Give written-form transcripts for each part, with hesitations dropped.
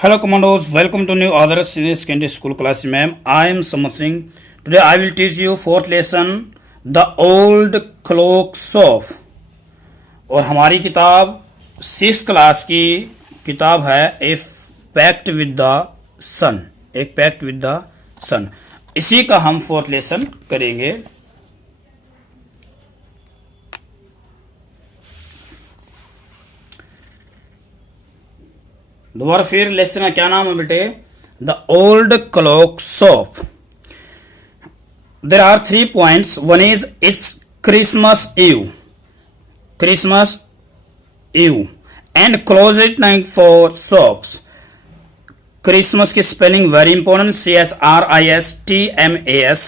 Hello commandos, welcome to new other senior secondary school class. Ma'am, I am Samad Singh. Today I will teach you fourth lesson, The Old Clock Shop. और हमारी किताब 6th class की किताब है ए pact with the सन, एक pact with the सन। इसी का हम फोर्थ लेसन करेंगे। दोबारा फिर लेसन का क्या नाम है बेटे? The old clock shop. There are 3 points. One is it's Christmas ewe, Christmas ewe and close it night for shops. Christmas की spelling very important, CHRISTMAS,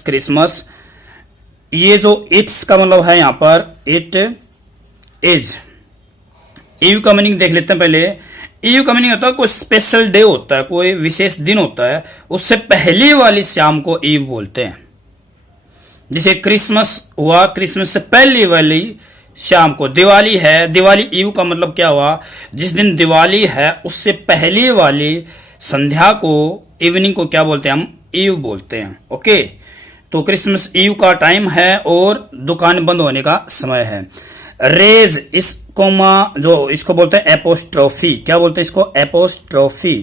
Christmas. ये जो इट्स का मतलब है यहां पर इट इज। ईव का मीनिंग देख लेते हैं पहले। ईव का मीनिंग होता है कोई स्पेशल डे होता है, कोई विशेष दिन होता है, उससे पहली वाली शाम को ईव बोलते हैं। जैसे क्रिसमस हुआ, क्रिसमस से पहली वाली शाम को। दिवाली है, दिवाली ईव का मतलब क्या हुआ? जिस दिन दिवाली है उससे पहली वाली संध्या को, इवनिंग को क्या बोलते हैं? हम ईव बोलते हैं। ओके, तो क्रिसमस ईव का टाइम है और दुकान बंद होने का समय है। रेज इस कोमा जो इसको बोलते हैं एपोस्ट्रोफी, क्या बोलते हैं इसको? एपोस्ट्रोफी।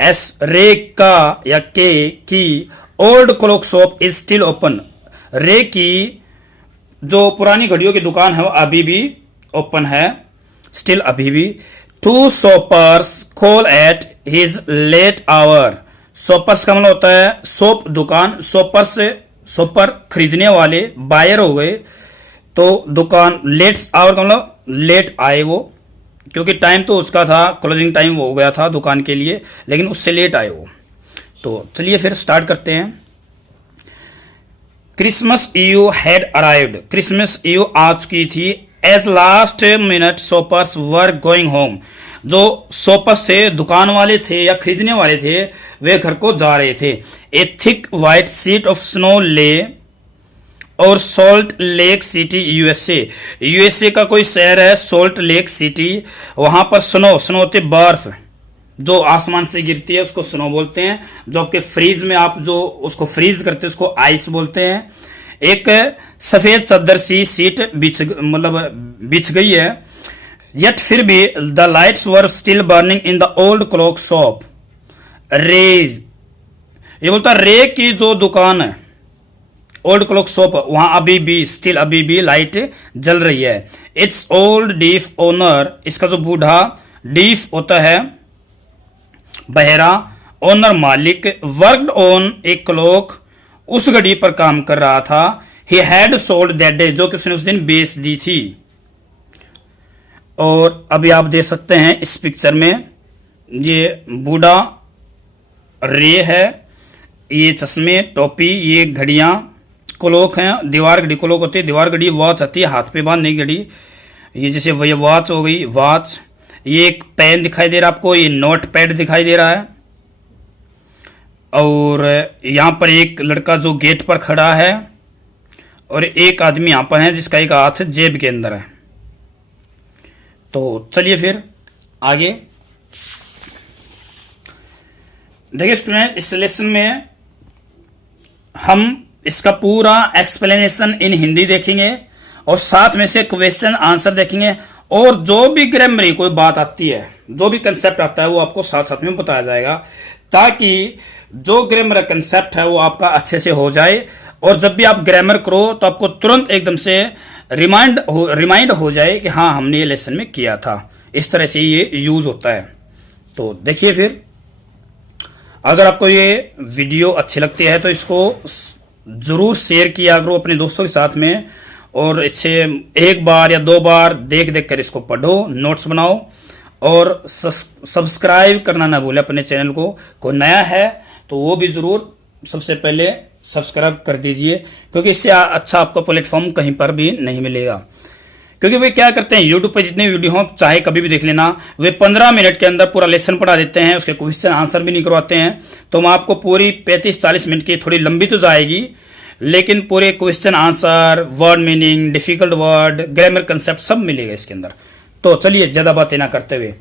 एस रे का या के की old clock shop is still open. रे की जो पुरानी घड़ियों की दुकान है वो अभी भी ओपन है, स्टिल अभी भी। 2 shoppers call at his late hour. Shoppers का मतलब होता है शॉप दुकान, शॉपर से शॉपर खरीदने वाले, बायर हो गए। तो दुकान लेट आवर का मतलब लेट आए वो, क्योंकि टाइम तो उसका था, क्लोजिंग टाइम हो गया था दुकान के लिए, लेकिन उससे लेट आए वो। तो चलिए फिर स्टार्ट करते हैं। Christmas Eve had arrived. Christmas Eve आ चुकी थी। As last minute shoppers were going home. जो शॉपर्स थे, दुकान वाले थे या खरीदने वाले थे, वे घर को जा रहे थे। ए thick white sheet of snow ले और सॉल्ट लेक सिटी, यूएसए का कोई शहर है सॉल्ट लेक सिटी। वहां पर स्नो होती है, बर्फ जो आसमान से गिरती है उसको स्नो बोलते हैं। जो आपके फ्रीज में आप जो उसको फ्रीज करते हैं उसको आइस बोलते हैं। एक सफेद चादर सी सीट बिछ गई है। यट फिर भी the lights were still burning in the old clock shop. Ray's, ये बोलता रे की जो दुकान है ओल्ड क्लॉक शॉप, वहां अभी भी स्टिल अभी भी लाइट जल रही है। इट्स ओल्ड डीफ ओनर, इसका जो बूढ़ा, डीफ होता है बहरा, ओनर मालिक, वर्कड ऑन ए क्लॉक, उस घड़ी पर काम कर रहा था। He had sold that day, जो कि उसने उस दिन बेच दी थी। और अभी आप देख सकते हैं इस पिक्चर में ये बूढ़ा रे है, ये चश्मे, टोपी, ये घड़ियां क्लॉक हैं। दीवार घड़ी क्लॉक होती है, दीवार घड़ी वॉच आती है हाथ पे बांधने की घड़ी। ये जैसे ये वॉच हो गई, वॉच। ये एक पेन दिखाई दे रहा है आपको, ये नोट पैड दिखाई दे रहा है। और यहां पर एक लड़का जो गेट पर खड़ा है और एक आदमी यहां पर है जिसका एक हाथ जेब के अंदर है। तो चलिए फिर आगे देखिए स्टूडेंट, इस लेसन में हम इसका पूरा एक्सप्लेनेशन इन हिंदी देखेंगे और साथ में से क्वेश्चन आंसर देखेंगे। और जो भी ग्रामर कोई बात आती है, जो भी कंसेप्ट आता है वो आपको साथ साथ में बताया जाएगा, ताकि जो ग्रामर कंसेप्ट है वो आपका अच्छे से हो जाए। और जब भी आप ग्रामर करो तो आपको तुरंत एकदम से रिमाइंड हो जाए कि हाँ हमने ये लेसन में किया था। इस तरह से ये यूज होता है। तो देखिए फिर, अगर आपको ये वीडियो अच्छी लगती है तो इसको जरूर शेयर किया करो अपने दोस्तों के साथ में, और इसे 1 बार या 2 बार देख देख कर इसको पढ़ो, नोट्स बनाओ। और सब्सक्राइब करना ना भूले अपने चैनल को। कोई नया है तो वो भी जरूर सबसे पहले सब्सक्राइब कर दीजिए, क्योंकि इससे अच्छा आपको प्लेटफॉर्म कहीं पर भी नहीं मिलेगा। क्योंकि वे क्या करते हैं, यूट्यूब पे जितने वीडियो हो चाहे कभी भी देख लेना, वे 15 मिनट के अंदर पूरा लेसन पढ़ा देते हैं, उसके क्वेश्चन आंसर भी नहीं करवाते हैं। तो मैं आपको पूरी 35-40 मिनट की, थोड़ी लंबी तो जाएगी, लेकिन पूरे question answer, word meaning, difficult word, grammar concept सब मिलेगा इसके अंदर। तो चलिए ज्यादा बातें ना करते हुए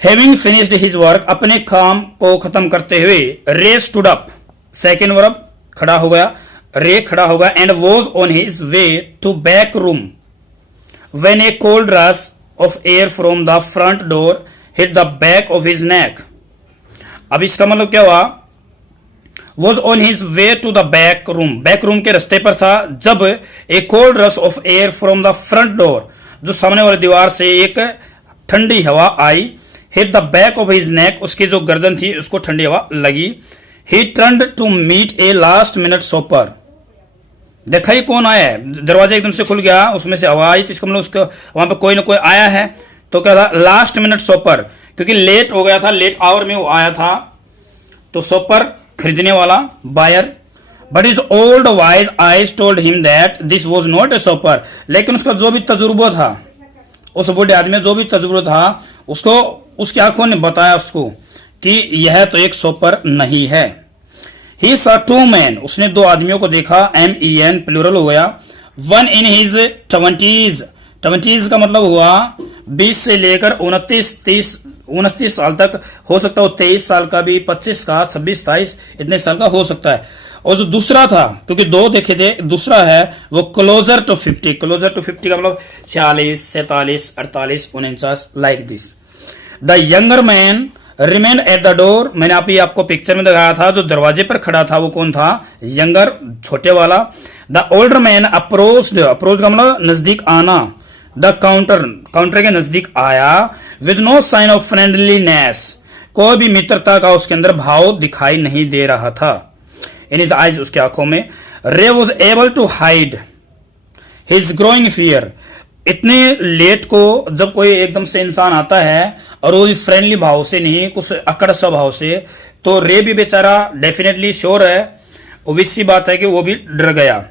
हैविंग फिनिश्ड हिज वर्क, अपने काम को खत्म करते हुए, रे स्टूड अप, सेकेंड वर्ब खड़ा हो गया, रे खड़ा होगा, and was on his way to back room when a cold rush of air from the front door hit the back of his neck. अब इसका मतलब क्या हुआ, was on his way to the back room के रास्ते पर था जब a cold rush of air from the front door, जो सामने वाली दीवार से एक ठंडी हवा आई, hit the back of his नेक, उसकी जो गर्दन थी उसको ठंडी हवा लगी। He turned to meet a last minute shopper, देखा ही कौन आया है, दरवाजा एकदम से खुल गया, उसमें से हवा आई, तो इसका मतलब उसका वहां पे कोई ना कोई आया है। तो क्या था, लास्ट मिनट शॉपर, क्योंकि लेट हो गया था, लेट आवर में वो आया था, तो शॉपर खरीदने वाला, buyer. But his old wise eyes told him that this was not a shopper, लेकिन उसका जो भी तजुर्बा था, उस बूढ़े आदमी में जो भी तजुर्बा था, उसको उसकी आंखों ने बताया उसको कि यह तो एक शॉपर नहीं है। ही सॉ टू मैन, उसने दो आदमियों को देखा, MEN प्लूरल हो गया, वन इन हिज 20s का मतलब हुआ 20 से लेकर 29 साल तक, हो सकता है 23 साल का भी, 25 का, 26, 27 इतने साल का हो सकता है। और जो दूसरा था, क्योंकि दो देखे थे, दूसरा है वो क्लोजर टू 50 का मतलब 46, 47, 48, 49 like this. The younger man remain at the door, मैंने आपको पिक्चर में दिखाया था, जो दरवाजे पर खड़ा था वो कौन था, यंगर, छोटे वाला। द ओल्डर मैन अप्रोच का मतलब नजदीक आना, द काउंटर के नजदीक आया, with no sign of friendliness, कोई भी मित्रता का उसके अंदर भाव दिखाई नहीं दे रहा था। इन हिज आइज, उसकी आंखों में। Ray was able to hide his growing fear, इतने लेट को जब कोई एकदम से इंसान आता है और वो फ्रेंडली भाव से नहीं, कुछ अकड़ स्वभाव से, तो रे भी बेचारा डेफिनेटली श्योर है, obvious सी बात है कि वो भी डर गया,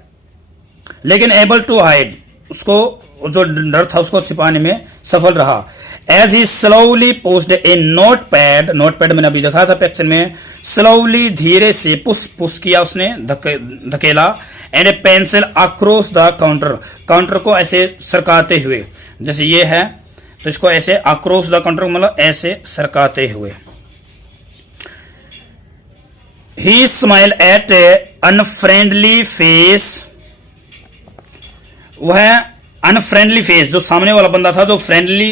लेकिन एबल टू हाइड, उसको जो डर था उसको छिपाने में सफल रहा। As he slowly pushed a notepad मैंने अभी देखा था पिक्चर में, स्लोली धीरे से पुश किया उसने, धकेला, and A pencil across the counter को ऐसे सरकाते हुए, जैसे ये है तो इसको ऐसे अक्रॉस द काउंटर मतलब ऐसे सरकाते हुए। He smile at a unfriendly face, वह अनफ्रेंडली फेस, जो सामने वाला बंदा था, जो फ्रेंडली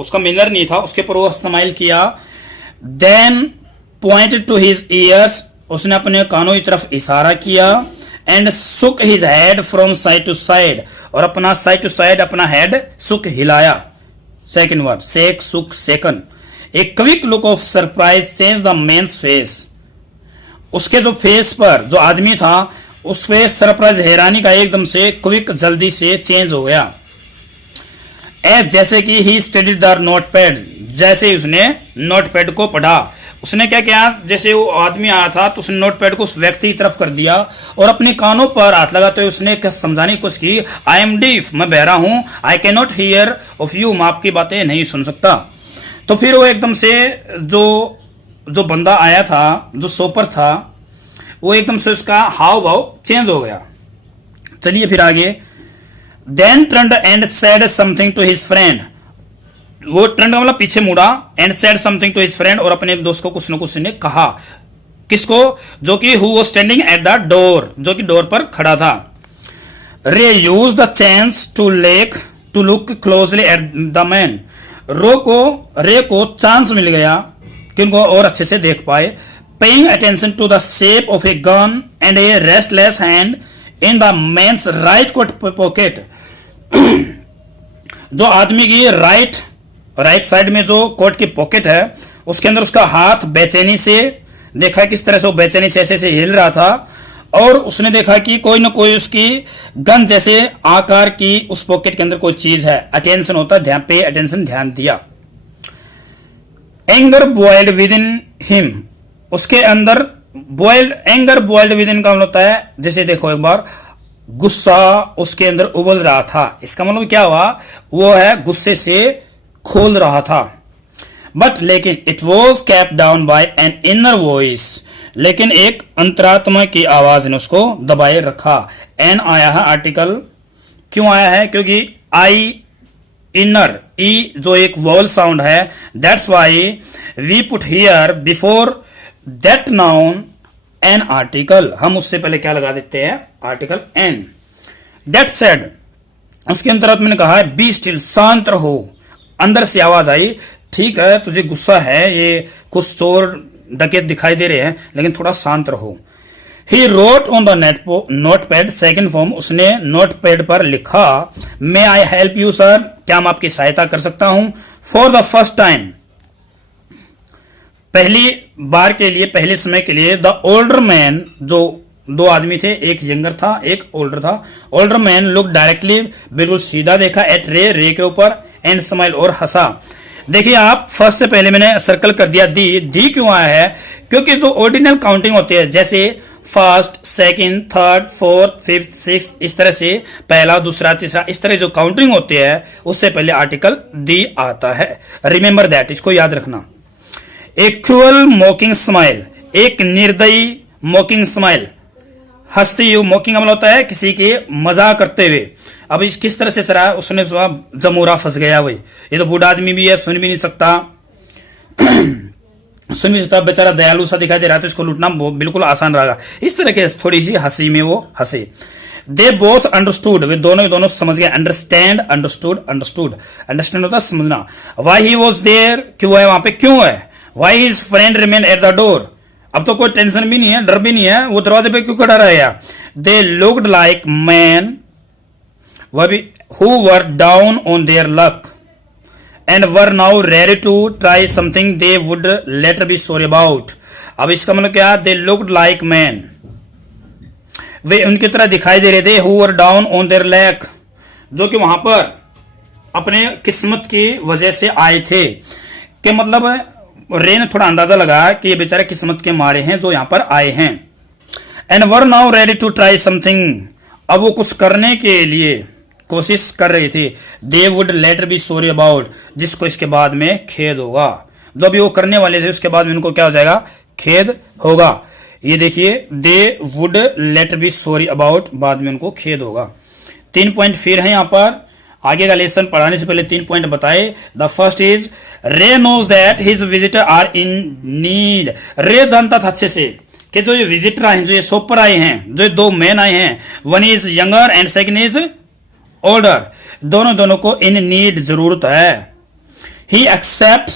उसका मिलर नहीं था, उसके ऊपर वो स्माइल किया। Then pointed to his ears, उसने अपने कानों की तरफ इशारा किया। And shook his head from side to side, और अपना साइड टू साइड अपना हेड सुक हिलाया, second verb, shake, shook, second. A quick look of surprise change the man's face, उसके जो फेस पर जो आदमी था उस पे सरप्राइज, हैरानी का एकदम से क्विक, जल्दी से चेंज हो गया। एज, जैसे कि ही स्टडीड द नोटपैड, जैसे ही उसने नोटपैड को पढ़ा, उसने क्या किया, जैसे वो आदमी आया था तो उसने नोटपैड को उस व्यक्ति की तरफ कर दिया और अपने कानों पर हाथ लगाते हुए उसने क्या समझाने की कोशिश की, आई एम डीफ, मैं बहरा हूं, I can not here of you, मैं आपकी बातें नहीं सुन सकता। तो फिर वो एकदम से जो बंदा आया था, जो शॉपर था, वो एकदम से उसका हाव भाव चेंज हो गया। चलिए फिर आगे। Then turned and said something to his friend, वो टर्न मतलब पीछे मुड़ा, and said something to his friend, और अपने दोस्त को कुछ न कुछ ने कहा। किसको, जो कि who was standing at the door, जो कि डोर पर खड़ा था। Ray used the chance to look closely at the man, Ray को चांस मिल गया कि उनको और अच्छे से देख पाए। Paying attention to the shape of a gun and a restless hand in the man's right coat pocket, जो आदमी की राइट साइड में जो कोट की पॉकेट है उसके अंदर उसका हाथ बेचैनी से, देखा किस तरह से वो बेचैनी से ऐसे हिल रहा था, और उसने देखा कि कोई ना कोई उसकी गन जैसे आकार की उस पॉकेट के अंदर कोई चीज है। अटेंशन होता है ध्यान पे, अटेंशन ध्यान दिया। Anger boiled with in him, उसके अंदर एंगर बॉइल्ड विद इन का मतलब होता है, जैसे देखो एक बार, गुस्सा उसके अंदर उबल रहा था, इसका मतलब क्या हुआ, वो है गुस्से से खोल रहा था। बट लेकिन it was capped down by an inner voice, लेकिन एक अंतरात्मा की आवाज ने उसको दबाए रखा। एन आया है आर्टिकल, क्यों आया है, क्योंकि आई इनर ई जो एक वॉवल साउंड है, that's why we put here before that noun an article, हम उससे पहले क्या लगा देते हैं, आर्टिकल एन। दैट सेड, उसके अंतर्गत मैंने कहा है बी स्टिल, शांत रहो। अंदर से आवाज आई, ठीक है तुझे गुस्सा है, ये कुछ चोर डकैत दिखाई दे रहे हैं, लेकिन थोड़ा शांत रहो। He wrote on the note pad, second form, उसने नोट पैड पर लिखा, मे आई हेल्प यू सर, क्या मैं आपकी सहायता कर सकता हूं। फॉर द फर्स्ट टाइम, पहली बार के लिए, पहले समय के लिए, द ओल्डर मैन, जो दो आदमी थे, एक यंगर था एक ओल्डर था, ओल्डर मैन लुक डायरेक्टली, बिल्कुल सीधा देखा, एट रे के ऊपर, एंड स्माइल, और हंसा। देखिए आप, फर्स्ट से पहले मैंने सर्कल कर दिया दी क्यों आया है, क्योंकि जो ऑर्डिनल काउंटिंग होती है, जैसे first, second, third, fourth, fifth, six, इस तरह से पहला, दूसरा, तीसरा, इस तरह जो काउंटिंग होती है, उससे पहले आर्टिकल दी आता है। रिमेंबर दैट, इसको याद रखना। एक क्रूअल मॉकिंग स्माइल, एक निर्दयी मॉकिंग स्माइल, हंसती हुई, मॉकिंग अमल होता है किसी के मजाक करते हुए। अब इस किस तरह से सरा, उसने जमूरा फंस गया भाई, ये तो बूढ़ा आदमी भी है, सुन भी नहीं सकता सुन भी सकता, बेचारा दयालु सा दिखाई दे रहा है, तो इसको लूटना बिल्कुल आसान रहेगा। इस तरह के थोड़ी सी हंसी में वो हंसे। दे बोथ अंडरस्टूड, वे दोनों ही दोनों समझ गए। अंडरस्टैंड, अंडरस्टूड, अंडरस्टूड, अंडरस्टैंड होता है समझना। वाई ही वॉज देयर, क्यों है वहां पे, क्यों है। Why his friend remain at the door, अब तो कोई टेंशन भी नहीं है, डर भी नहीं है, वो दरवाजे पे क्यों खड़ा रहेगा। दे लुक्ड लाइक मैन, वह भी, who were down on their luck and were now ready to try something they would later be sorry about. अब इसका मतलब क्या, दे लुक्ड लाइक मैन, वे उनकी तरह दिखाई दे रहे थे, who were down on their luck, जो कि वहां पर अपने किस्मत की वजह से आए थे। कि मतलब रे ने थोड़ा अंदाजा लगा कि ये बेचारे किस्मत के मारे हैं जो यहां पर आए हैं। And were now ready to try something, अब वो कुछ करने के लिए कोशिश कर रहे थे। They would later be sorry about, जिसको इसके बाद में खेद होगा। जो भी वो करने वाले थे उसके बाद में उनको क्या हो जाएगा, खेद होगा। ये देखिए, they would later be sorry about, बाद में उनको खेद होगा। 3 पॉइंट फिर है यहां पर, आगे का लेसन पढ़ाने से पहले 3 पॉइंट बताए। The first is, Ray knows that his visitor are in need, Ray जानता था अच्छे से कि जो ये विजिटर आए हैं, जो ये शॉप पर आए हैं, जो 2 मैन आए हैं, one is younger and second is older, दोनों को इन नीड जरूरत है। ही एक्सेप्ट,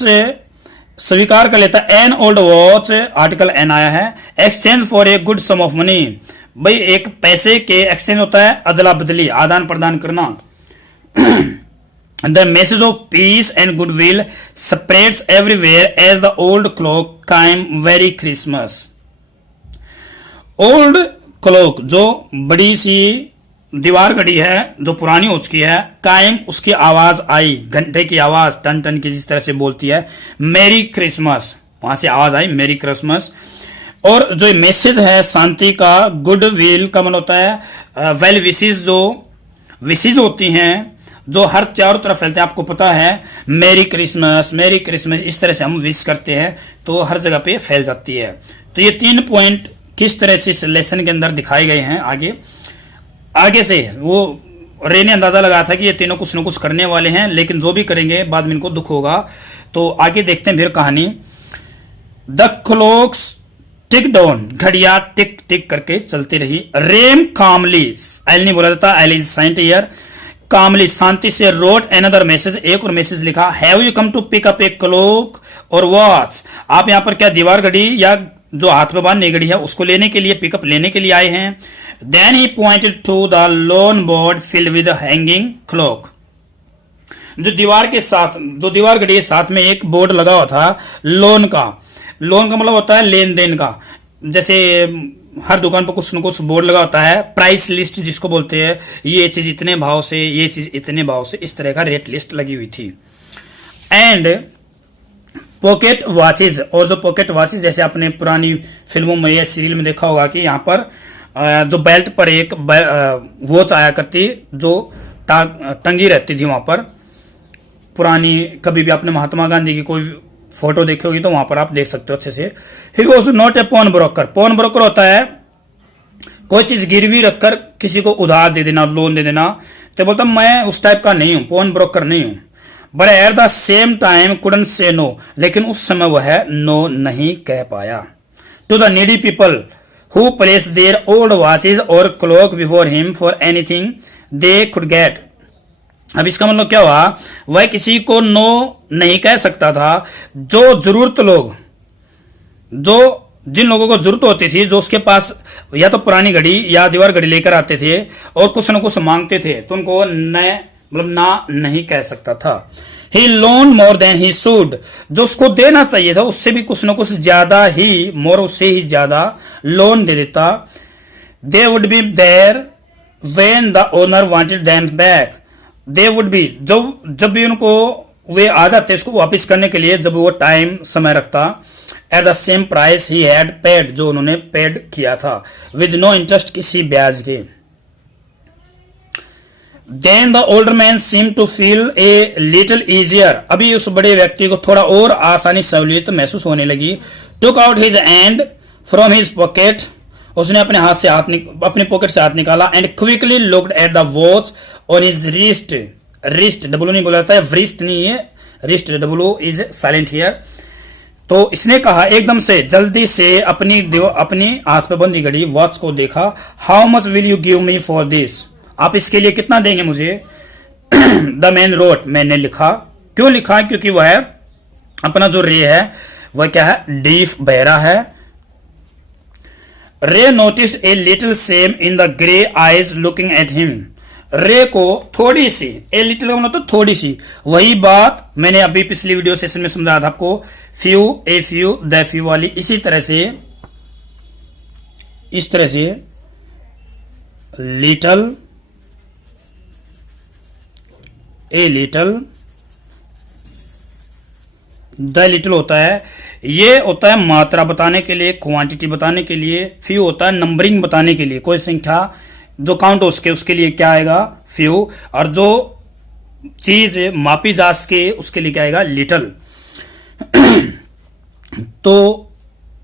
स्वीकार कर लेता, an old watch, article an आया है, exchange for a good sum of money, भाई एक पैसे के एक्सचेंज होता है, अदला बदली, आदान प्रदान करना। The message of peace and goodwill spreads everywhere as the old clock chime very Christmas. Old clock, जो बड़ी सी दीवार घड़ी है, जो पुरानी हो चुकी है, कायम, उसकी आवाज आई, घंटे की आवाज, टन टन की जिस तरह से बोलती है, मेरी क्रिसमस, वहां से आवाज आई, मेरी क्रिसमस। और जो मैसेज है शांति का, गुड विल का मन होता है वेल विशेष, जो विशेष होती हैं जो हर चारों तरफ फैलते हैं, आपको पता है, मेरी क्रिसमस, मेरी क्रिसमस, इस तरह से हम विश करते हैं तो हर जगह पे फैल जाती है। तो ये 3 पॉइंट किस तरह से इस लेसन के अंदर दिखाए गए हैं। आगे से वो रे ने अंदाजा लगाया था कि ये तीनों कुछ न कुछ करने वाले हैं, लेकिन जो भी करेंगे बाद में इनको दुख होगा। तो आगे देखते हैं फिर कहानी। द क्लॉक्स टिक डाउन, घड़ियां टिक टिक करके चलती रही। रेम कामली, एल नहीं बोला जाता, L is silent here, calmly शांति से, रोट एनदर मैसेज, एक और मैसेज लिखा, have you come to pick up a clock or watch, आप यहां पर क्या दीवार घड़ी या जो हाथ में बांधने घड़ी है उसको लेने के लिए, पिकअप लेने के लिए आए हैं। Then he pointed to the long board filled with hanging clock, जो दीवार के साथ, जो दीवार घड़ी के साथ में एक बोर्ड लगा हुआ था लोन का। लोन का मतलब होता है लेन देन का, जैसे हर दुकान पर कुछ न कुछ बोर्ड लगा होता है, प्राइस लिस्ट जिसको बोलते हैं, ये चीज इतने भाव से, ये चीज इतने भाव से, इस तरह का रेट लिस्ट लगी हुई थी। एंड पॉकेट वॉचेज, और जो पॉकेट वॉचेज जैसे आपने पुरानी फिल्मों में या सीरियल में देखा होगा कि यहाँ पर जो बेल्ट पर एक वॉच आया करती जो टंगी रहती थी वहां पर पुरानी। कभी भी आपने महात्मा गांधी की कोई फोटो देखी होगी तो वहां पर आप देख सकते हो अच्छे से। He was not a pawn broker, pawn broker होता है कोई चीज गिरवी रखकर किसी को उधार दे देना, लोन दे देना, तो बोलता मैं उस टाइप का नहीं हूं, पॉन ब्रोकर नहीं हूं। But at the same time couldn't say no, लेकिन उस समय वह नो नहीं कह पाया। To the needy people who place their old watches और clock before him for anything they could get. अब इसका मतलब क्या हुआ, वह किसी को नो नहीं कह सकता था। जो जरूरत लोग, जो जिन लोगों को जरूरत होती थी, जो उसके पास या तो पुरानी घड़ी या दीवार घड़ी लेकर आते थे और कुछ न कुछ मांगते थे, तो उनको मतलब ना नहीं कह सकता था। He loan more than he should, जो उसको देना चाहिए था उससे भी कुछ न कुछ ज्यादा ही, मोर उससे ही ज्यादा लोन दे देता। They would be there when the owner wanted them back. They would be, जब भी उनको वे आ जाते उसको वापस करने के लिए, जब वो टाइम समय रखता। Eight the same price he had paid, जो उन्होंने पेड किया था, विद नो इंटरेस्ट, किसी ब्याज पे। Then the older man seem to feel a little easier, अभी उस बड़े व्यक्ति को थोड़ा और आसानी सहूलियत महसूस होने लगी। Took out his hand from his pocket, उसने अपने हाथ से अपने पॉकेट से हाथ निकाला। And quickly looked at the watch on his wrist, wrist W नहीं बोला जाता है, व्रिस्ट नहीं है, wrist W is silent here. तो इसने कहा एकदम से, जल्दी से अपनी हाथ पे बंदी घड़ी वॉच को देखा। How much will you give me for this, आप इसके लिए कितना देंगे मुझे। द मैन रोट, मैंने लिखा। क्यों लिखा, क्योंकि वह अपना जो रे है वह क्या है, डीफ बहरा है। रे noticed a little same in the grey eyes looking at him. रे को थोड़ी सी, ए लिटिल का मतलब तो थोड़ी सी, वही बात मैंने अभी पिछली वीडियो सेशन में समझाया था आपको, few, a few, the few वाली, इसी तरह से, इस तरह से little, a little, the little होता है, ये होता है मात्रा बताने के लिए, क्वांटिटी बताने के लिए। फ्यू होता है नंबरिंग बताने के लिए, कोई संख्या जो काउंट हो उसके लिए क्या आएगा, फ्यू। और जो चीज मापी जा सके उसके लिए क्या आएगा, लिटिल। तो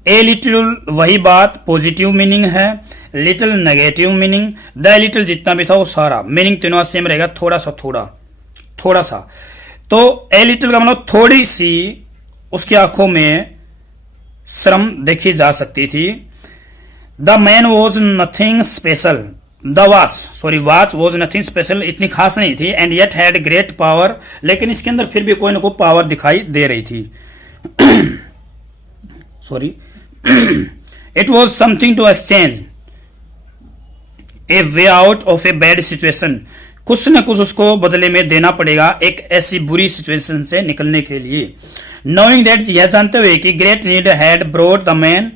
ए लिटिल वही बात, पॉजिटिव मीनिंग है, little negative meaning. The little जितना भी था वो सारा मीनिंग तीनों सेम रहेगा, थोड़ा सा, थोड़ा सा। तो ए लिटिल का मतलब थोड़ी सी, उसकी आंखों में शर्म देखी जा सकती थी। The man was nothing special, the watch was nothing special, इतनी खास नहीं थी। And yet had great power, लेकिन इसके अंदर फिर भी कोई ना कोई पावर दिखाई दे रही थी। Sorry, it was something to exchange a way out of a bad situation, कुछ न कुछ उसको बदले में देना पड़ेगा एक ऐसी बुरी सिचुएशन से निकलने के लिए। नोइंग दैट, यह जानते हुए कि great need had brought the man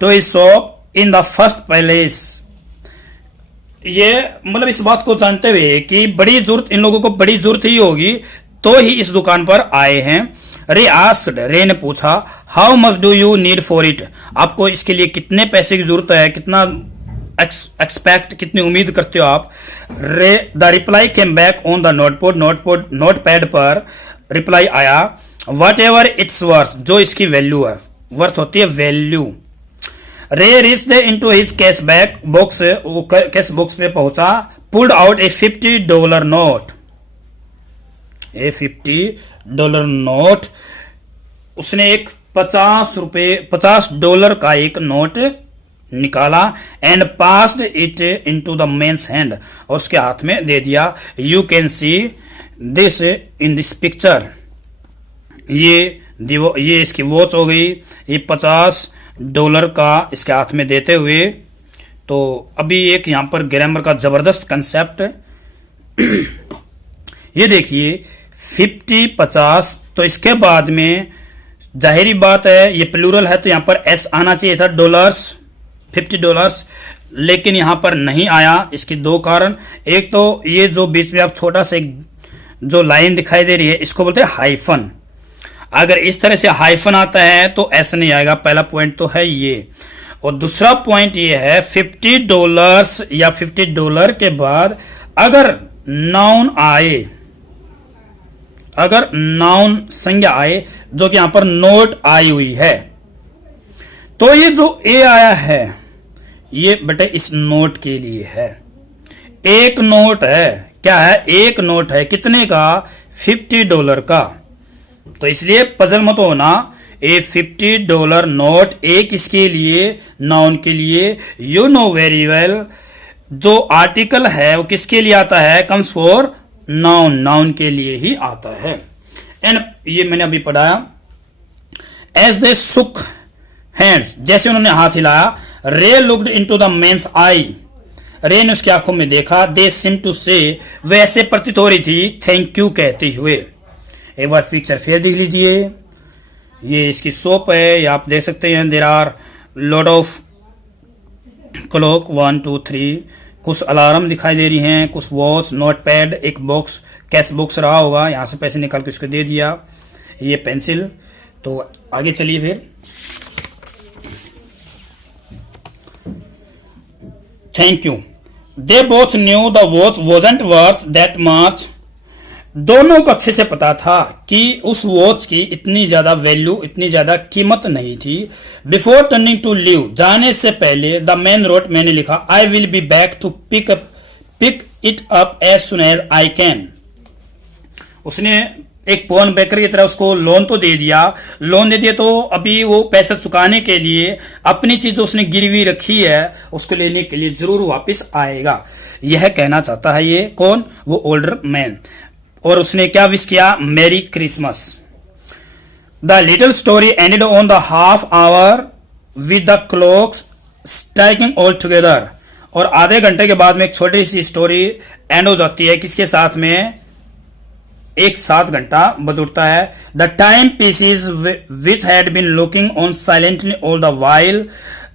to his shop in the first place, ये मतलब इस बात को जानते हुए कि बड़ी जरूरत, इन लोगों को बड़ी जरूरत ही होगी तो ही इस दुकान पर आए हैं। रे आस्क्ड, रे ने पूछा, how much do you need for it, आपको इसके लिए कितने पैसे की जरूरत है, कितना एक्सपेक्ट, कितनी उम्मीद करते हो आप। Ray the reply came back on the notepad पर रिप्लाई आया, वट एवर इट्स वर्थ, जो इसकी वैल्यू है, वर्थ होती है value. Ray reached into his cash box, वो कैश बॉक्स पे पहुंचा। Pulled out a $50 note, a $50 note, उसने एक $50 का एक नोट निकाला। And passed it into the man's hand, और उसके हाथ में दे दिया। You can see this in this picture, ये इसकी वॉच हो गई, ये $50 का इसके हाथ में देते हुए। तो अभी एक यहां पर ग्रामर का जबरदस्त कंसेप्ट, ये देखिए 50 50, तो इसके बाद में जाहिरी बात है ये प्लूरल है तो यहां पर एस आना चाहिए था, डॉलर्स, $50, लेकिन यहां पर नहीं आया। इसके दो कारण, एक तो ये जो बीच में आप छोटा सा एक जो लाइन दिखाई दे रही है इसको बोलते हैं हाइफन, अगर इस तरह से हाइफन आता है तो ऐसा नहीं आएगा। पहला पॉइंट तो है ये, और दूसरा पॉइंट ये है $50 या $50 के बाद अगर नाउन आए, अगर नाउन संज्ञा आए, जो कि यहां पर नोट आई हुई है, तो ये जो ए आया है ये बेटे इस नोट के लिए है। एक नोट है, क्या है, एक नोट है, कितने का, $50 का। तो इसलिए पजल मत होना, ए $50 नोट एक इसके लिए, नाउन के लिए। यू नो वेरी वेल, जो आर्टिकल है वो किसके लिए आता है, कम्स फॉर नाउन, नाउन के लिए ही आता है। एंड ये मैंने अभी पढ़ाया, एज दे सुक हैंड्स, जैसे उन्होंने हाथ हिलाया, रे लुक्ड इनटू द मेन्स आई, रे ने उसकी आंखों में देखा, दे सिम टू से, वैसे प्रतीत हो रही थी थैंक यू कहते हुए। एक बार पिक्चर फिर देख लीजिए, ये इसकी सोप है, ये आप देख सकते हैं। There are lot of clock, 1 2 3, कुछ अलार्म दिखाई दे रही हैं, कुछ वॉच, नोट पैड, एक बॉक्स, कैश बॉक्स रहा होगा, यहां से पैसे निकाल के उसको दे दिया, ये पेंसिल। तो आगे चलिए फिर, thank you. They both new the watch wasn't worth that much, दोनों को अच्छे से पता था कि उस वॉच की इतनी ज्यादा वैल्यू, इतनी ज्यादा कीमत नहीं थी। बिफोर टर्निंग टू लीव, जाने से पहले, द मैन रोट, मैंने लिखा, I will be back to pick it up as soon as I can. उसने एक पोन बेकर की तरह उसको लोन तो दे दिया, लोन दे दिया तो अभी वो पैसा चुकाने के लिए अपनी चीज जो उसने गिरवी रखी है उसको लेने के लिए जरूर वापस आएगा, यह कहना चाहता है ये कौन, वो ओल्डर मैन। और उसने क्या विश किया, मेरी Christmas. The little story ended on the half hour with the clocks striking all together, और आधे घंटे के बाद में एक छोटी सी स्टोरी एंड हो जाती है, किसके साथ में, एक 7 घंटा बज उठता है। The time pieces which had been looking on silently all the while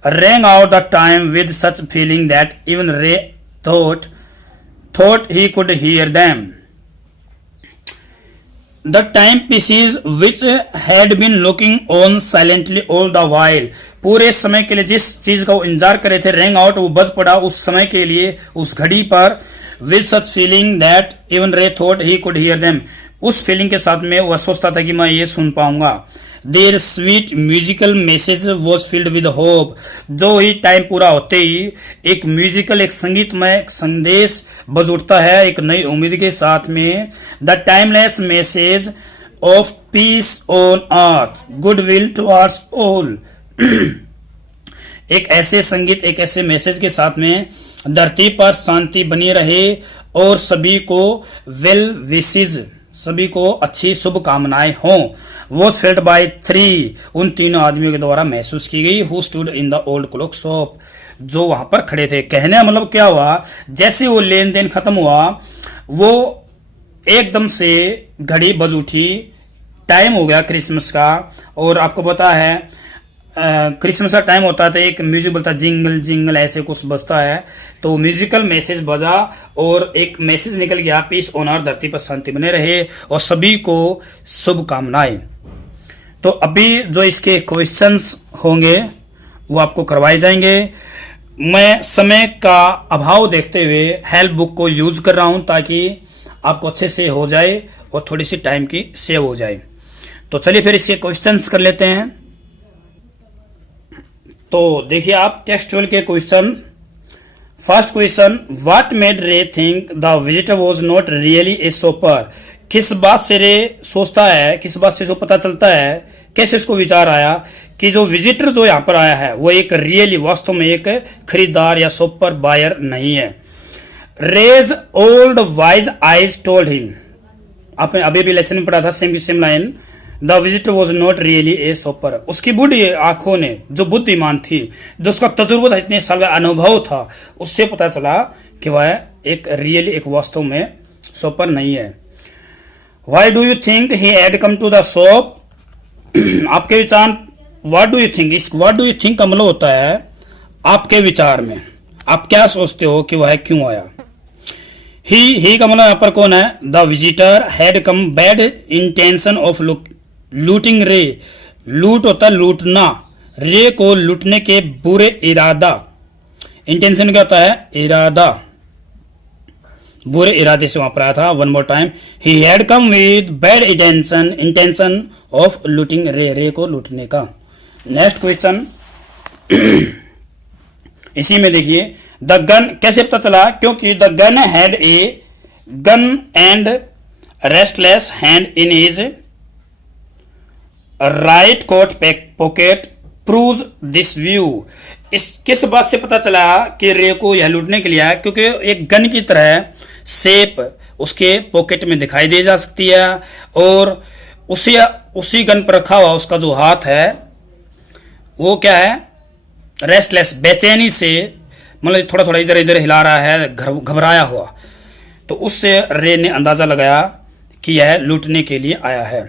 rang out the time with such feeling that even Ray thought he could hear them. The timepieces which had been looking on silently all the while, पूरे समय के लिए जिस चीज का वो इंतजार कर रहे थे, rang out, वो बज पड़ा उस समय के लिए, उस घड़ी पर, with such feeling that even Ray thought he could hear them, उस फीलिंग के साथ में वह सोचता था कि मैं ये सुन पाऊंगा। Their sweet musical message was filled with hope, जो ही टाइम पूरा होते ही एक म्यूजिकल, एक संगीतमय संदेश बज उठता है एक नई उम्मीद के साथ में। The timeless message of peace on earth, good will towards all, एक ऐसे संगीत, एक ऐसे मैसेज के साथ में धरती पर शांति बनी रहे और सभी को वेल विशेज, सभी को अच्छी शुभकामनाएं हों। वॉज फेल्ट बाय 3, उन तीनों आदमियों के द्वारा महसूस की गई। Who stood in the old clock shop, जो वहां पर खड़े थे। कहने का मतलब क्या हुआ, जैसे वो लेन देन खत्म हुआ, वो एकदम से घड़ी बज उठी, टाइम हो गया क्रिसमस का। और आपको पता है क्रिसमस का टाइम होता है तो एक म्यूजिक बोलता है, जिंगल जिंगल ऐसे कुछ बजता है, तो म्यूजिकल मैसेज बजा और एक मैसेज निकल गया, पीस ऑन अर्थ, धरती पर शांति बने रहे और सभी को शुभकामनाएं। तो अभी जो इसके क्वेश्चंस होंगे वो आपको करवाए जाएंगे। मैं समय का अभाव देखते हुए हेल्प बुक को यूज कर रहा हूं ताकि आपको अच्छे से हो जाए और थोड़ी सी टाइम की सेव हो जाए। तो चलिए फिर इसके क्वेश्चंस कर लेते हैं। तो देखिए आप टेक्सचुअल के question. First question, what made Ray think the visitor was not really a shopper, किस बात से रे सोचता है, किस बात से जो पता चलता है, कैसे उसको विचार आया कि जो विजिटर जो यहाँ पर आया है वो एक रियली, वास्तव में एक खरीदार या शॉपर, बायर नहीं है। Ray's old wise eyes told him, आपने अभी भी लेसन में पढ़ा था सेम की same line, the visitor was not really a shopper, उसकी बूढ़ी आंखों ने, जो बुद्धिमान थी, जो उसका तजुर्बा था, इतने साल का अनुभव था, उससे पता चला कि वह एक रियली, एक वास्तव में शॉपर नहीं है। Why do you think he had come to the shop, आपके विचार, व्हाट डू यू थिंक, इस व्हाट डू यू थिंक का मतलब होता है आपके विचार में, आप क्या सोचते हो कि वह क्यों आया। ही का मतलब यहाँ पर कौन है, the visitor had come bad intention of looting रे, लूट होता लूटना, रे को लूटने के बुरे इरादा, इंटेंशन क्या होता है, इरादा, बुरे इरादे से वहां पर आया था। One more time, he had come with bad intention of looting रे, रे को लूटने का। नेक्स्ट क्वेश्चन, इसी में देखिए द गन कैसे पता चला, क्योंकि the gun had a gun and restless hand in his right coat pocket prove this view. इस किस बात से पता चला कि रे को यह लूटने के लिए आया, क्योंकि एक गन की तरह शेप उसके पॉकेट में दिखाई दे जा सकती है और उसी गन पर रखा हुआ उसका जो हाथ है वो क्या है, रेस्टलेस, बेचैनी से, मतलब थोड़ा थोड़ा इधर इधर हिला रहा है, घबराया हुआ। तो उससे रे ने अंदाजा लगाया कि यह लूटने के लिए आया है।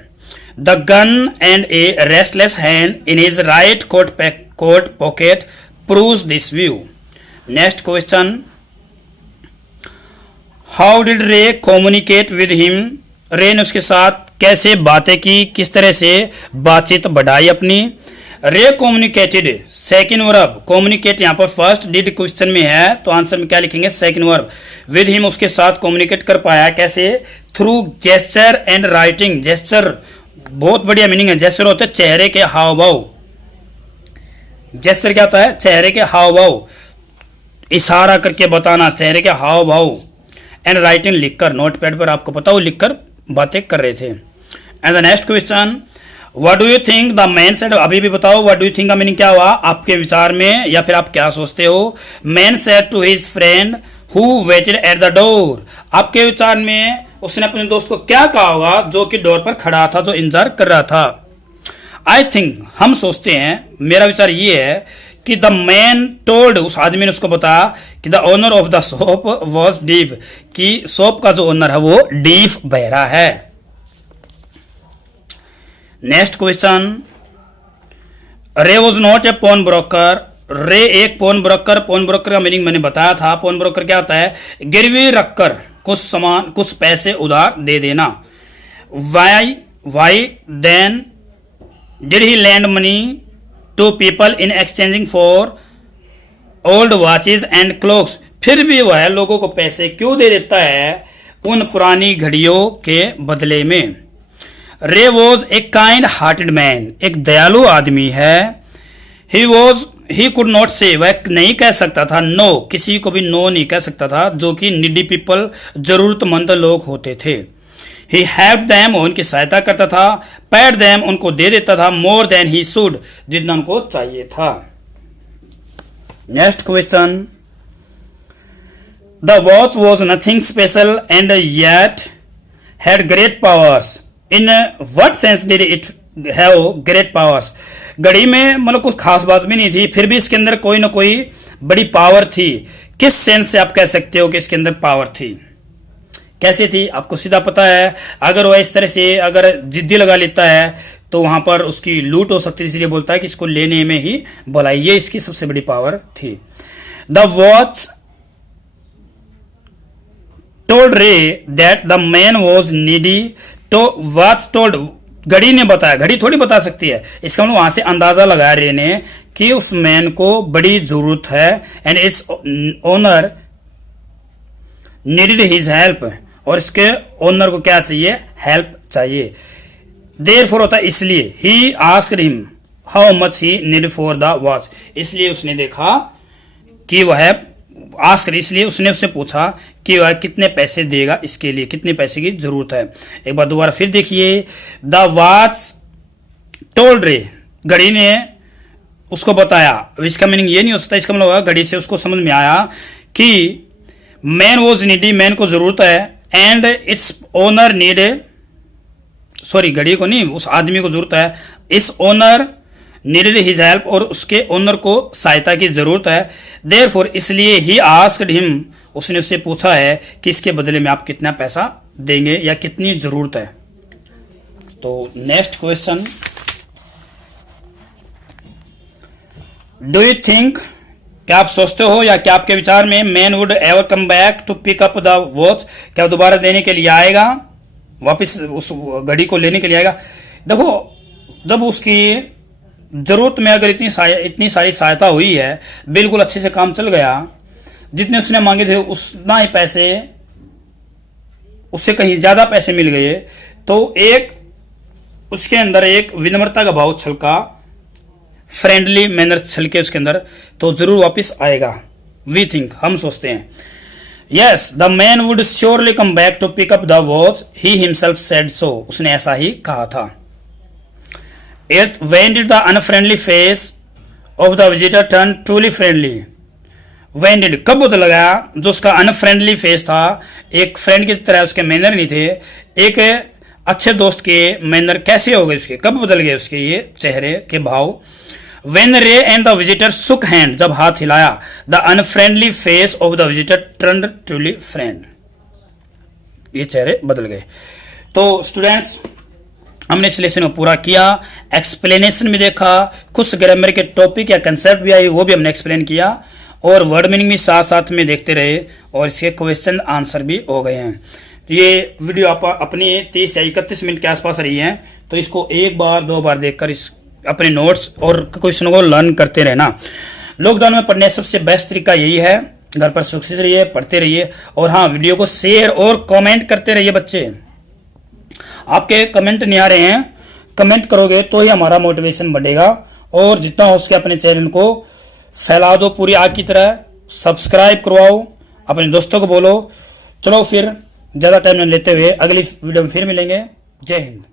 The gun and a restless hand in his right coat pocket proves this view. Next question, how did Ray communicate with him. Ray ने उसके साथ कैसे बातें की, किस तरह से बातचीत बढ़ाई अपनी। रे कम्युनिकेटेड, सेकंड वर्ब, कम्युनिकेट यहाँ पर फर्स्ट डिड क्वेश्चन में है तो आंसर में क्या लिखेंगे, सेकंड वर्ब। विद हिम, उसके साथ कम्युनिकेट कर पाया कैसे, through gesture and writing. Gesture बहुत बढ़िया मीनिंग है। जेस्चर होता है चेहरे के हाव भाव। जेस्चर क्या होता है, चेहरे के हाव भाव, इशारा करके बताना, चेहरे के हाव भाव। एंड राइटिंग, लिखकर, नोटपैड पर, आपको पता हो लिखकर बातें कर रहे थे। And the next question, what do you think the man said. अभी भी बताओ व्हाट डू यू थिंक का मीनिंग क्या हुआ आपके विचार में, या फिर आप क्या सोचते हो। Man said to his friend who waited at the door. आपके विचार में उसने अपने दोस्त को क्या कहा होगा जो कि डोर पर खड़ा था, जो इंतजार कर रहा था। आई थिंक, हम सोचते हैं, मेरा विचार ये है कि द मैन टोल्ड, उस आदमी ने उसको बताया कि the owner of the shop was deaf, कि शॉप का जो ओनर है वो डीप बहरा है। Next question, Ray was not a pawn broker. Ray एक पॉन ब्रोकर, पॉन ब्रोकर का मीनिंग मैंने बताया था। पॉन ब्रोकर क्या होता है, गिरवी रखकर कुछ सामान, कुछ पैसे उधार दे देना। Why then did he lend money to people in exchanging for old watches and clocks. फिर भी वह लोगों को पैसे क्यों दे देता है उन पुरानी घड़ियों के बदले में। Ray was a kind hearted man, एक दयालु आदमी है। ही कुड नॉट से, वह नहीं कह सकता था नो, किसी को भी नो नहीं कह सकता था, जो कि नीडी पीपल, जरूरतमंद लोग होते थे। ही हेल्प देम, उनकी सहायता करता था। पैड देम, उनको दे देता था। मोर देन ही शुड, जितना उनको चाहिए था। Next question, the watch was nothing special and yet had great powers. In what sense did it have great powers. घड़ी में मतलब कुछ खास बात भी नहीं थी, फिर भी इसके अंदर कोई ना कोई बड़ी पावर थी। किस सेंस से आप कह सकते हो कि इसके अंदर पावर थी, कैसे थी, आपको सीधा पता है। अगर वह इस तरह से अगर जिद्दी लगा लेता है तो वहां पर उसकी लूट हो सकती है, इसलिए बोलता है कि इसको लेने में ही बोला, ये इसकी सबसे बड़ी पावर थी। द वॉच टोल्ड रे that the man was needy. तो वॉच टोल्ड, घड़ी ने बताया, घड़ी थोड़ी बता सकती है, इसका मतलब वहां से अंदाजा लगाया रे ने कि उस मैन को बड़ी जरूरत है। एंड इस ओनर नीडेड हिज हेल्प, और इसके ओनर को क्या चाहिए, हेल्प चाहिए। देयरफॉर होता है इसलिए। He asked him how much he need for the watch, इसलिए उसने देखा कि वह आस्क्ड, इसलिए उसने उससे पूछा कि वह कितने पैसे देगा, इसके लिए कितने पैसे की जरूरत है। एक बार दोबारा फिर देखिए, द वॉच टोल्ड रे, घड़ी ने उसको बताया। इसका मीनिंग ये नहीं हो सकता, इसका मतलब घड़ी से उसको समझ में आया कि मैन वॉज नीडी, मैन को जरूरत है, and its owner need, sorry घड़ी को नहीं, उस आदमी को जरूरत है। इस ओनर नीडेड हिज हेल्प, और उसके ओनर को सहायता की जरूरत है। देयरफॉर, इसलिए ही आस्क्ड हिम, उसने उससे पूछा है कि इसके बदले में आप कितना पैसा देंगे या कितनी जरूरत है। तो next question, do you think, क्या आप सोचते हो या क्या आपके विचार में man would ever come back to pick up the watch, क्या दोबारा देने के लिए आएगा, वापस उस घड़ी को लेने के लिए आएगा। देखो, जब उसकी जरूरत में अगर इतनी सारी सहायता हुई है, बिल्कुल अच्छे से काम चल गया, जितने उसने मांगे थे उतना ही पैसे, उससे कहीं ज्यादा पैसे मिल गए, तो एक उसके अंदर एक विनम्रता का भाव छलका, फ्रेंडली मैनर चल के उसके अंदर, तो जरूर वापस आएगा। वी थिंक, हम सोचते हैं। Yes, the man would surely come back to pick up the watch, he himself said so, उसने ऐसा ही कहा था। Eight, when did the unfriendly face of the visitor turn truly friendly, when did, कब बदल गया जो उसका अनफ्रेंडली फेस था, एक फ्रेंड की तरह उसके मैनर नहीं थे, एक अच्छे दोस्त के मैनर कैसे हो गए उसके, कब बदल गए उसके ये चेहरे के भाव। When Ray and the visitor shook hand, जब हाथ हिलाया, the unfriendly face of the visitor turned truly friend, ये चेहरे बदल गए। तो स्टूडेंट्स, हमने इस लेसन को पूरा किया, एक्सप्लेनेशन भी देखा, कुछ ग्रामर के टॉपिक या कंसेप्ट भी आई वो भी हमने एक्सप्लेन किया, और वर्ड मीनिंग भी साथ साथ में देखते रहे, और इसके क्वेश्चन आंसर भी हो गए हैं। तो ये वीडियो आप अपनी 30 या 31 मिनट के आसपास रही है, तो इसको एक बार 2 बार देखकर इस अपने नोट्स और क्वेश्चनों को लर्न करते रहना। लॉकडाउन में पढ़ने सबसे बेस्ट तरीका यही है, घर पर सुरक्षित रहिए, पढ़ते रहिए, और हाँ, वीडियो को शेयर और कमेंट करते रहिए। बच्चे, आपके कमेंट नहीं आ रहे हैं, कमेंट करोगे तो ही हमारा मोटिवेशन बढ़ेगा, और जितना हो सके अपने चैनल को फैला दो पूरी आग की तरह, सब्सक्राइब करवाओ, अपने दोस्तों को बोलो। चलो फिर ज़्यादा टाइम न लेते हुए अगली वीडियो में फिर मिलेंगे। जय हिंद।